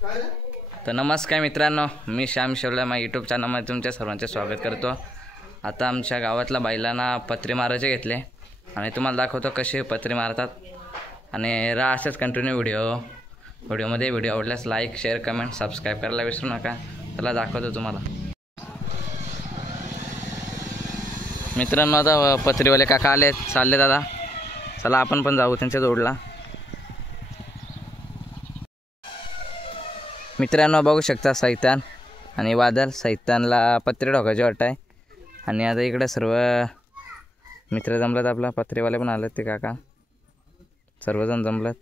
तर नमस्कार मित्रांनो, मी श्याम शेवला माझ्या यूट्यूब चॅनलमध्ये तुमच्या सर्वांचे स्वागत करतो। आता आमच्या गावातला बैलांना पत्रे मारायचे घेतले आणि तुम्हाला दाखवतो कसे पत्रे मारतात। आणि राहा असेच कंटिन्यू व्हिडिओमध्ये। व्हिडिओ आवडल्यास लाईक शेअर कमेंट सबस्क्राईब करायला विसरू नका। चला दाखवतो तुम्हाला। मित्रांनो आता पत्रेवाले काका आले चालले दादा, चला आपण पण जाऊ त्यांच्या जोडला। मित्रांनो बघू शकता सैतान आणि वादल, सैतानला पत्रे ठोकायचे वाटत आहे। आणि आता इकडे सर्व मित्र जमलात, आपला पत्रेवाले पण आलेत, ते काका सर्वजण जमलात।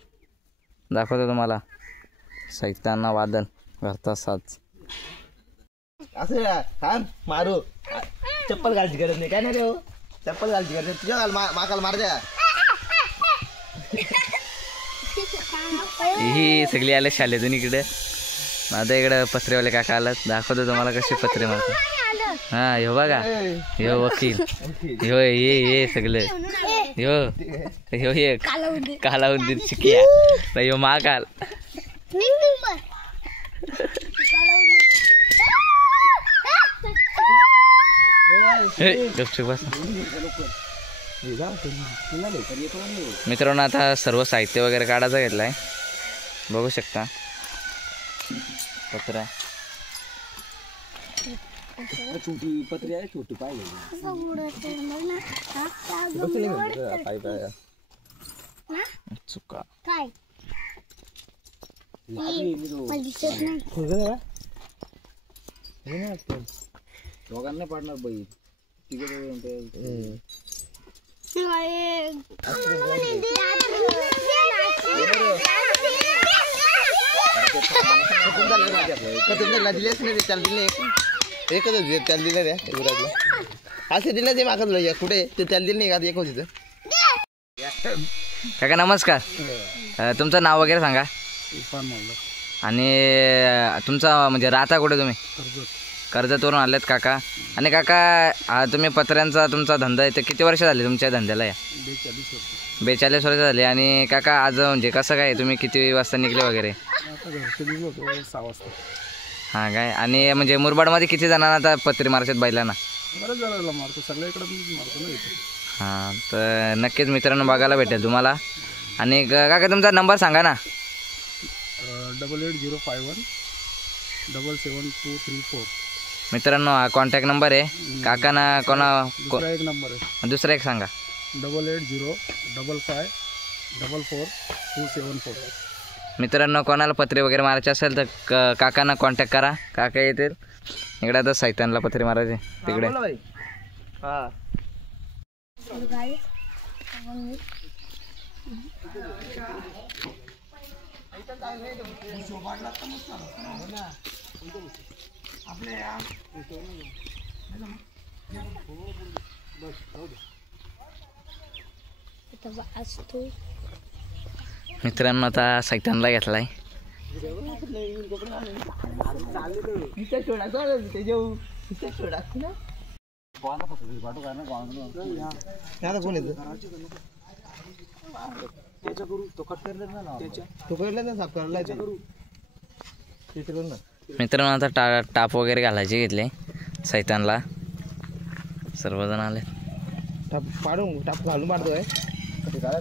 दाखवतो तुम्हाला सैतानना वादल घरचा साज। असं थांब मारू, चप्पल घालची गरज नाही, काय नाही रे हो, चप्पल घालची गरज नाही, तुझ्या माकाल मार द्या। ही सगळी आले शाळेतून इकडे। आता इकडे पत्रेवाले काका आलात, दाखवतो तुम्हाला कसे पत्रे मारतात। हा ह्यो बघा, ह्यो वकील, ह्यो ये सगळे, ह्यो ये कालाउद्दीन चिकिया, ह्यो महाकाल। मित्रांनो आता सर्व साहित्य वगैरे काढायचं घेतलाय, बघू शकता पत्रा। छोटी पत्री आहे, छोटी पाहिजे चुका दोघांना पाडणार बाई दिलेच नाही, त्याला दिले एकच त्याला दिलं रे युवराजला, असे दिलं ते मागत कुठे ते त्याला दिलं नाही का, एक होती काका नमस्कार, तुमचं नाव वगैरे सांगा। आणि तुमचा म्हणजे राहता कुठे तुम्ही? कर्जतवरून आलेत काका। आणि काका तुम्ही पत्र्यांचा तुमचा धंदा आहे, ते किती वर्ष झाले तुमच्या धंद्याला? या 42 वर्ष झाले। आणि काका आज म्हणजे कसं काय, तुम्ही किती वाजता निघले वगैरे? 6 वाजता। हां काय, आणि म्हणजे मुरबाडमध्ये किती जणांना आता पत्रे मारतात बैलांना? बरेच जणांना मारतो, सगळ्याकडे मारतो ना इथे। हां तर नक्कीच मित्रांनो बघायला भेटेल तुम्हाला। आणि काका तुमचा नंबर सांगा ना। 8805177234 मित्रांनो हा कॉन्टॅक्ट नंबर आहे काकांना। एक नंबर आहे, दुसरा एक सांगा, 8805544274। मित्रांनो कोणाला पत्रे वगैरे मारायचे असेल तर काकांना कॉन्टॅक्ट करा, काका येतील इकडे। आता सैतानला पत्रे मारायचे तिकडे। हां मित्रांनो आता सैतानला घेतलाय। मित्रांनो आता टाप वगैरे घालायचे घेतले सैतानला, सर्वजण आले। टाप पाडून टाप घालून मारतोय, कटी काढा।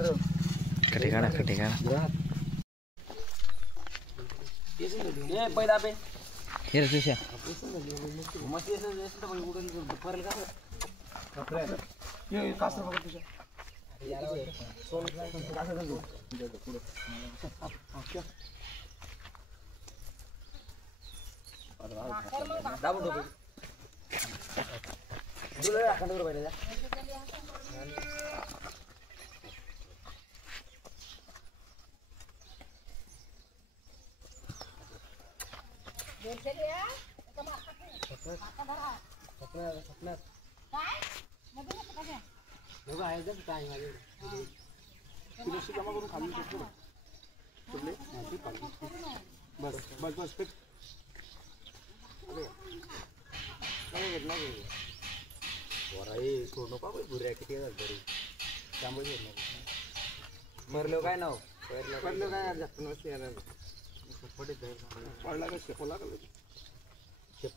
भरलो काय नाव भरलो काय जास्त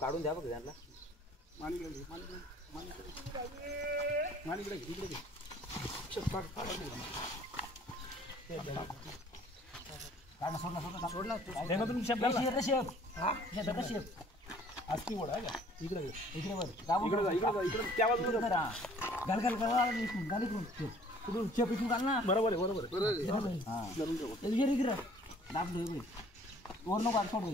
काढून द्या बघ त्यांना बरोबर वर नको सोड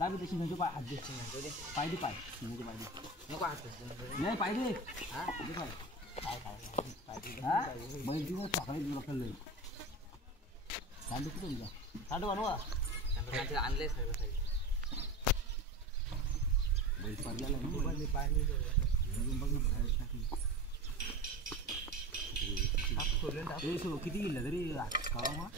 दाबी तशी म्हणजे पायदी पाय म्हणजे पायदी नको हात नाही पायदी बैल दिवस सकाळी लोकल चालू कुठे चालू बनवा आणले बैल पडलेला पाणी किती गेलं तरी मग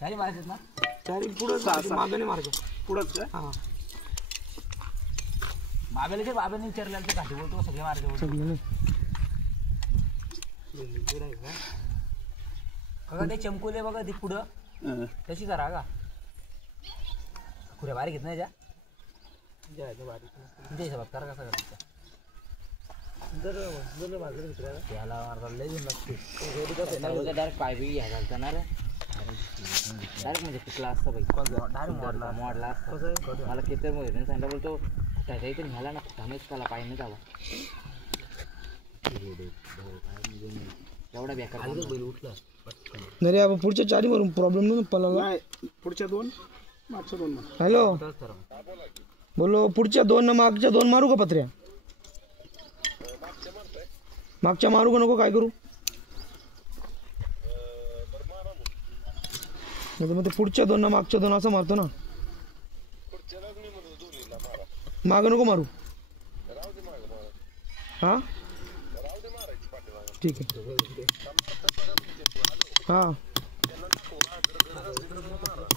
चारी मारायचं ना चारी पुढं मागणी मारायचं पुढंच हां बाबाने विचारलेलं ते घाटी बोलतो सगळे मारायचे सगळे बघा ते चमकोले बघा ते पुढं तशी करा का पुऱ्या बारीक घेत नाही तुमच्या हिशोबात करा कसा करायचा त्याला मारता लय घेऊन लागते डायरेक्ट पाय बी घ्या घालता ना रे डायरेक्ट म्हणजे पिकला असतं बाई डायरेक्ट मोडला असतं मला किती मोठे सांगितलं बोलतो कुठायचा इथे निघाला ना कुठानेच त्याला पाय नाही जावा एवढा बेकार बैल उठला नाही रे पुढच्या चारी मारून प्रॉब्लेम नाही पलाला पुढच्या दोन मागच्या दोन हॅलो बोलो पुढच्या दोन ना मागच्या दोन मारू का पत्र्या मागच्या मारू का नको काय करू मग ते पुढच्या दोन ना मागच्या दोन असं मारतो ना माग नको मारू हा ठीक आहे हा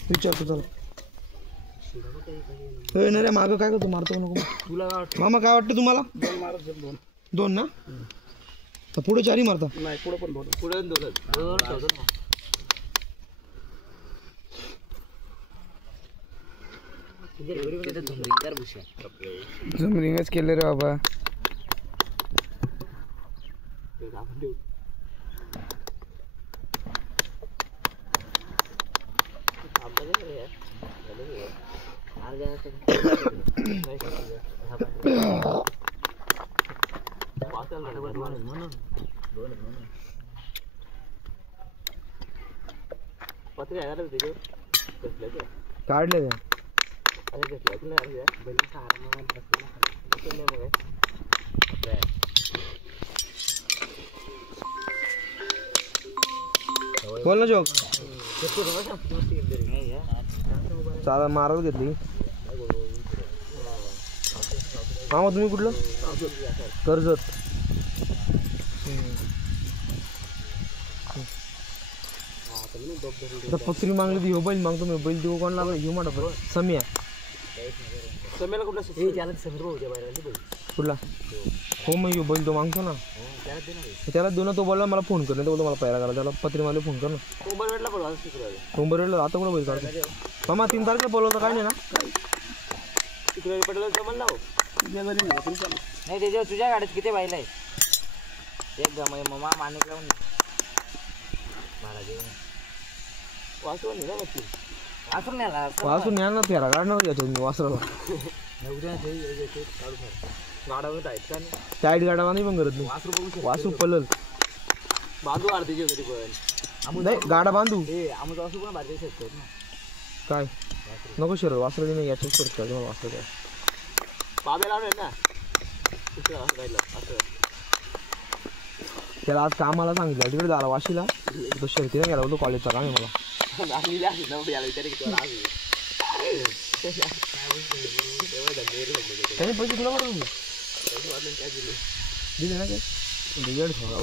विचारतो चला नाही रे मागं काय करतो मारतो नको तुला मामा काय वाटतं तुम्हाला दोन ना तर पुढे चारी मारता नाही पुढे पण दोन पुढे जमरिंगच केलं रे बाबा काढले बोल ना जोक चाल मारायला घेतली मामा तुम्ही कुठलं कर्जत पत्री मागली ती बैल मागतो मी बैल देऊ कोण लागला घेऊ म्हणा सम्या समेला कुठला कुठला हो मग येऊ बैल तो मागतो ना त्याला देऊ ना तो बोलला मला फोन कर नाही तो बोलतो मला पहिला करा त्याला पत्री मला फोन कर ना कोंबरवेडला आता कुठं बैल काढतो मामा 3 तारखेला बोलवतं काय नाही ना नाही त्याच्यावर तुझ्या गाडीत किती बायला आहे एक मामा माणिकला वासून न्या ना फेरा काढणार याच्यात मी वासराला टाईट गाडा नाही पण करत नाही वासू पलल बांधू आरती पण नाही गाडा बांधू वासू पण बांधू शकतो ना काय नको शरद वासरा नाही याच्याच करत मला वासरा काय बाबे लावले ना त्याला आज कामाला सांगितलं तिकडे झाला वाशीला तो शर्तीला गेला होतो कॉलेजचा काम आहे मला त्याने पैसे तुला बरोबर दिले ना काय बिगड ठेवा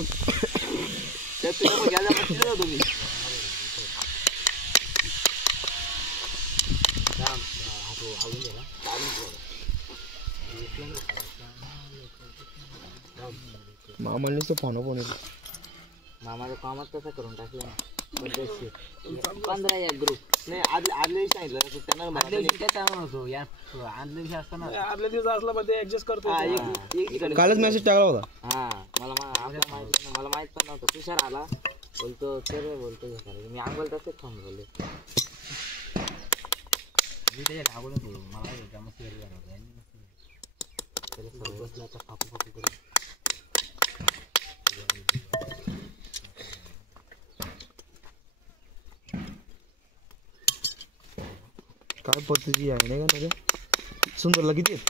तुम्ही मामाने तो फोन येतो मामाच्या कामात तसं करून टाकलं ना 15 या ग्रुप नाही आदल्या दिवशी सांगितलं त्यांना आदल्या दिवशी काय चालू होतो या आदल्या दिवशी असताना आदल्या दिवस असला पण ते ऍडजस्ट करतो एक कालच मेसेज टाकला होता हा मला माहित पण नव्हतं तुषार आला बोलतो तर बोलतो मी अंगोल तसंच फोन बोलले मी त्याच्या घाबरून होतो मला कामच बसला आता फापू करून काय पद्धती आहे नाही का ना सुंदरला किती आहेत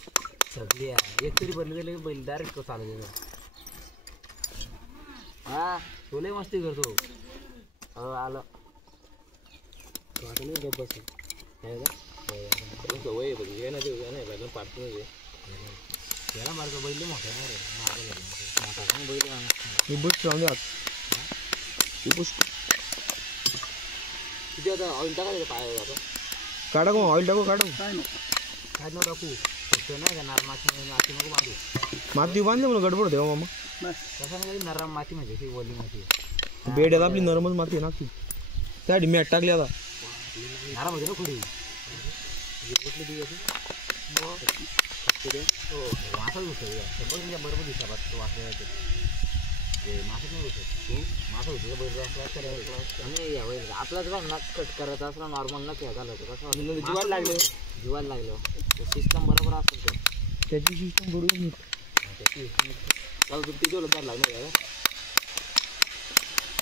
सगळी एक तरी बनले गेले बैल डायरेक्ट चालू गेलो हा तुला मस्ती करतो आलं नाही गप्प बस सवय आहे नाही पाडतो त्याला मार्ग बैल मोठा नाही रे बैल ही बुस्ट राहून द्या ही बुस्ट किती आता ऑइल टाकायचं पाय आता काढा मग ऑइल टाकू काढू काय नको टाकू फक्त नाही का नार माती नको बांधू माती बांधली म्हणून गडबड देवा मामा तसं नाही नरम माती म्हणजे ती ओली माती बेड आहे आपली नरमच माती आहे ना की त्यासाठी मॅट टाकली आता नरम होते ना खुडी मासाच होतं बरोबर हिसाबात वाचले मासच नाही होतं मासं होतं बरोबर आणि आपलाच बघ ना कट करायचं असलं नॉर्मल ना काय झालं होतं कसं जीवायला लागलं सिस्टम बरोबर असेल तर त्याची सिस्टम बरोबर नाही चालू ते जेवढं चालू लागणार आहे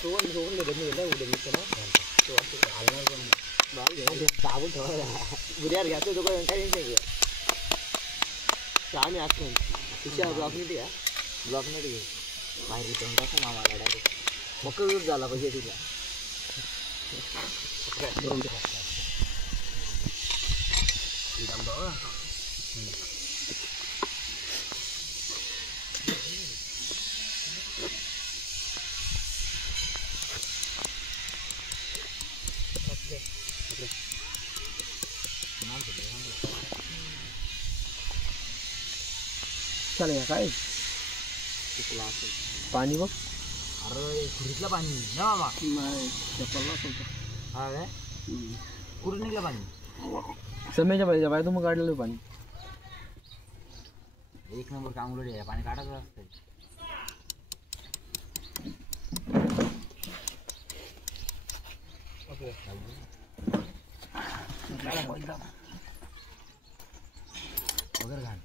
सोडून देत नाही उद्या मी त्याला दाबून ठेवायला बुद्यावर घ्यायचं तो काही टेन्शन घ्या आम्ही असतो तिच्या ब्लॉक नाही घ्या ब्लॉक नाही घे बाहेर रिटर्न टाकू मामाला डायरेक्ट मग यूज झाला पाहिजे तिला चालेल काय पाणी बघ अरे खुरीतलं पाणी ना मामा हा काय कुठून निघलं पाणी समजायच्या पाहिजे बाय तुम्ही काढलेलं पाणी एक नंबर काम उलट आहे पाणी काढायचं असतं वगैरे घाण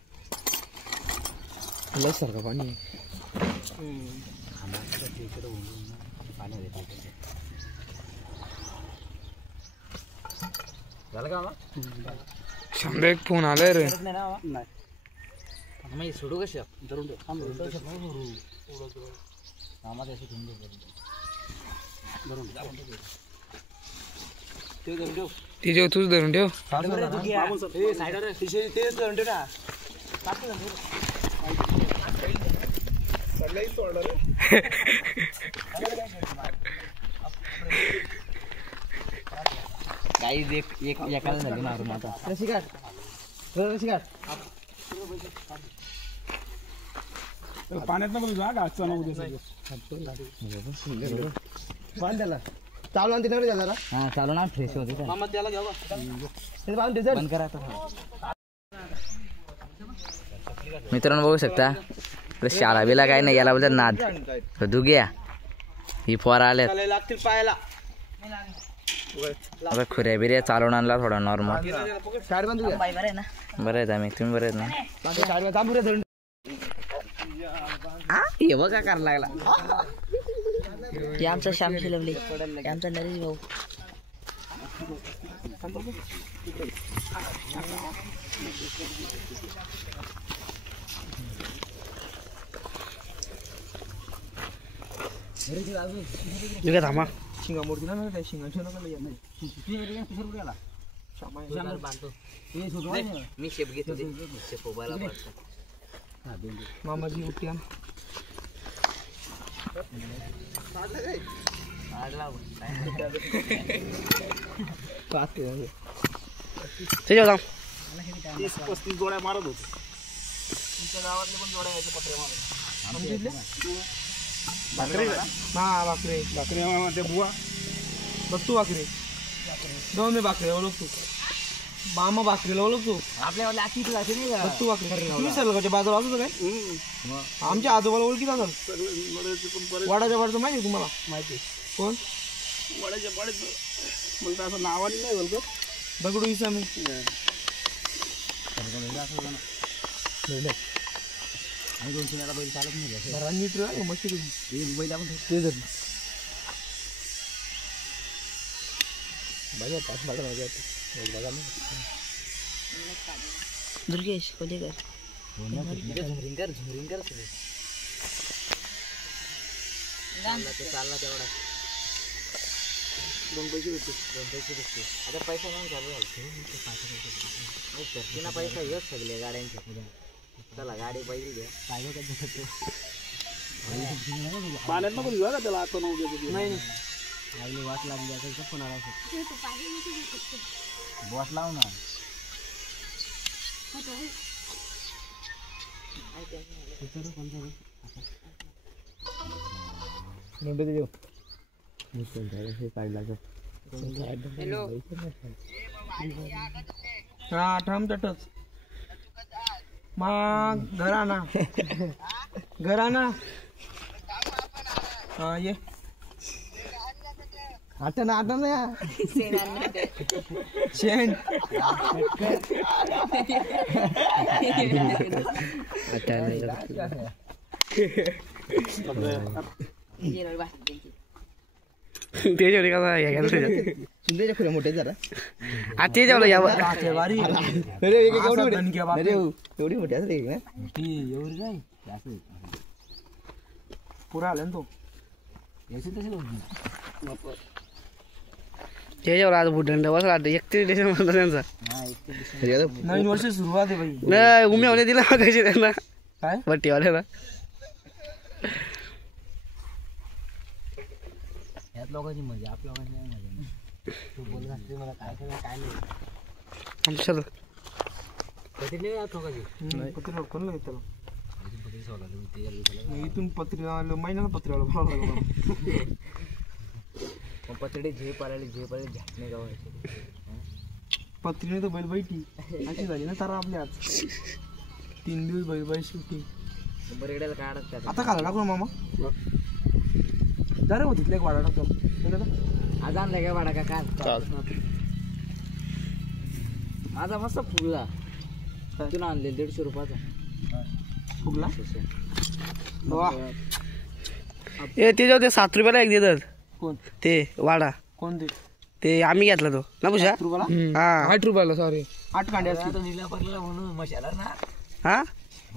लय सारखं पाणी पाणी झालं का शंभर एक फोन आलाय रे नाही सोडू कशी धरून मामा त्याशी धरून ठेव ती जेव्हा तूच धरून ठेव तेच धरून ठेव ना काही एक एकाला झाली मारून आता पाण्यात ना बोलू जागा आजचा ना उद्या बांध त्याला चालू आणि तिथे जरा हा चालू ना फ्रेश होते मामा त्याला घ्या बंद करा आता मित्रांनो बघू शकता शाळा बिला काय नाही याला बोलतात नाद दुग्या ही फोर आल्यात लागतील पायाला आता खुऱ्या बिऱ्या चालवून आणला थोडा नॉर्मल शाळेत बांधू बरं आहेत आम्ही तुम्ही बरं आहेत ना शाळेत थांबू रे धरून हे बघा करायला लागला हे आमचा श्याम शिलवले हे आमचा नरेश भाऊ थांबा शिंगा मोडती ना त्या शिंगाची मी शेप घेतो शेप उभायला मामाची उठी त्याच्यावर जाऊ 30-35 जोड्या मारत होते. तुमच्या गावातले पण जोड्या यायचे पत्रे मारत. भाकरी हा भाकरे ते बुवा बघतो भाकरे जाऊन मी भाकरे ओळखतो मामा भाकरीला ओळखतो आपल्याला आखी जाते नाही का बघतो भाकरी तुम्ही सरकारच्या बाजूला असतो काय आमच्या आजोबाला ओळखीत असाल वाडाच्या वाडचं माहिती आहे तुम्हाला माहिती कोण वड्याच्या पाड्याचं मला असं नावाने नाही बोलतो. दगडू इसा मी आणि 2 तीन बैल चालत नाही रणनीट रे मस्त बैल आपण ते जर बघा पाच बाटा बघा बघा दुर्गेश कोलेकर झुरिंकर चालला तेवढा 2 पैसे भेटते आता पैसा नाही चालू झाला पैसा येत सगळे गाड्यांचे चला गाडी पाहिजे घ्या पाण्यात नको घेऊ का त्याला आता नव्हतं नाही वाट लागली आता पण बॉस लाव ना हा थांब तटच मग घराना हा ये आता ना शेण त्याच्यावर कसा हे घ्यायला सुंदरच्या खुल्या मोठे जरा ते जेवलं या वारी एवढी मोठी असते ना एवढी नाही पुरा आला ना तो त्याच्यावर आज बुडंड बसला 31 डिसेंबर त्यांचा नवीन वर्ष सुरुवात आहे बाई नाही उम्यावाले दिला कशी त्यांना काय भट्टीवाल्याला यात लोकांची मजा आपल्या लोकांची नाही मजा तू बोल घातली मला काय नाही आमच्या कधी नाही यात लोकांची पत्र कोण लागेल त्याला इथून पत्रे आलं महिन्याला पत्रे आलं पत्रे झेप आले झाकणे गावायचे पत्रीने तर बैल बैठी अशी झाली ना तारा आपल्या आज 3 दिवस बैल शूटिंग बरेड्याला काढत त्यात आता खाला टाकू ना मामा जा रे तिथले एक वाडा टाकतो आज आणलाय काय वाडा का काल माझा मस्त फुगला तू आणले 150 रुपयाचा फुगला ते जाऊ ते 7 रुपयाला एक देतात कोण ते वाडा कोण ते आम्ही घेतला तो ना पुषा 8 रुपयाला हा 8 रुपयाला सॉरी 8 कांडे असतील नीला पडला म्हणून मशाला ना हा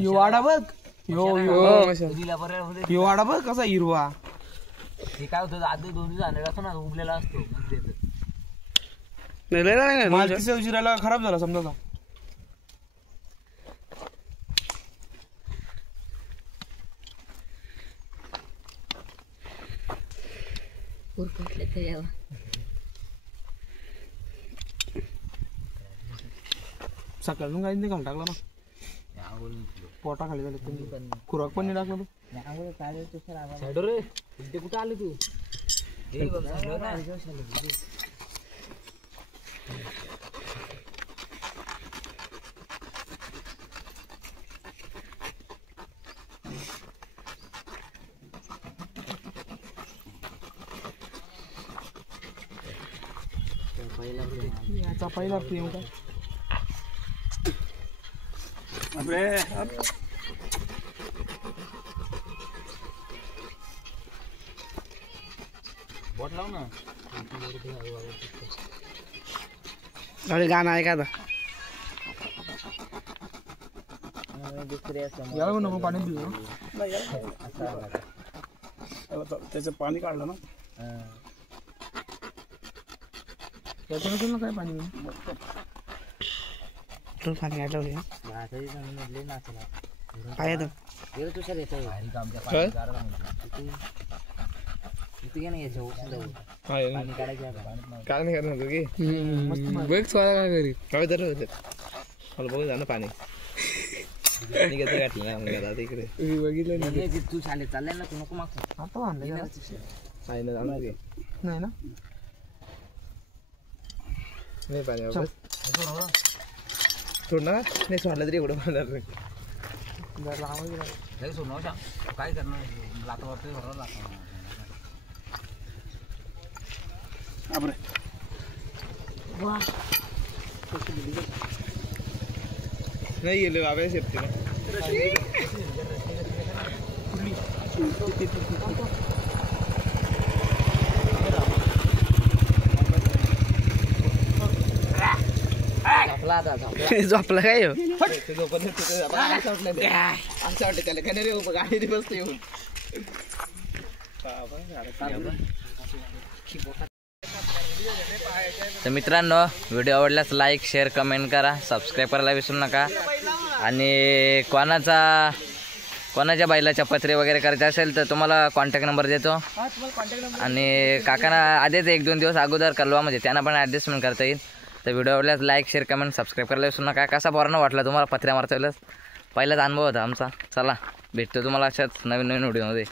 यो वाडा बघ नीला पडला यो वाडा बघ कसा हिरवा हे काय होतं आधी 2 दिवस आणलेला असतो ना उगलेला असतो मालकीच्या उशिराला खराब झाला समजा सकाळून काही नाही काम टाकला ना पोटा खाली झाले खुराक पण नाही टाकला साईडवर रे इथे कुठं आले तू याचा पहिला प्रेम का बोट लाव ना अरे गाणं आहे का आता याला पण नको पाणी पिऊ त्याचं पाणी काढलं ना त्याचं नसेल ना काय पाणी तू पाणी आठवले काय येतं तुषार येतो इथे घे ना याच्या जाऊ हा ये ना. पाणी काढायचं आता. काय नाही करणार तू की बघ स्वतः काय करी काय तर मला बघू जा ना पाणी निघायचं गाठलं ना मग आता इकडे बघितलं नाही, नाही, तू शाळेत चाललाय ना तू नको मागतो आता बांधलं आहे ना जाणार की नाही ना नाही पाणी वापस सोड ना नाही सोडलं तरी एवढं बांधणार नाही लई सोडू नका. काय करणार लातावरती बरोबर लाता नाही गेलो बाबा शेपटी ना झोपला आता झोपला. झोपला काय हो? ते झोपत नाही तिथं आपण असं वाटलं ते. असं वाटतं त्याला काय नाही रे गाडी बसतो येऊन तर मित्रांनो व्हिडिओ आवडल्यास लाईक शेअर कमेंट करा सबस्क्राईब करायला विसरू नका आणि कोणाच्या बैलाच्या पत्रे वगैरे करायचे असेल तर तुम्हाला कॉन्टॅक्ट नंबर देतो आणि काकांना आधीच 1-2 दिवस अगोदर कळवा म्हणजे त्यांना पण ॲडजस्टमेंट करता येईल. तर व्हिडिओ आवडल्यास लाईक शेअर कमेंट सबस्क्राईब करायला विसरू नका. कसा पोरांना वाटला तुम्हाला पत्र्या मारता वेळेस पहिलाच अनुभव होता आमचा. चला भेटतो तुम्हाला अशाच नवीन व्हिडिओमध्ये.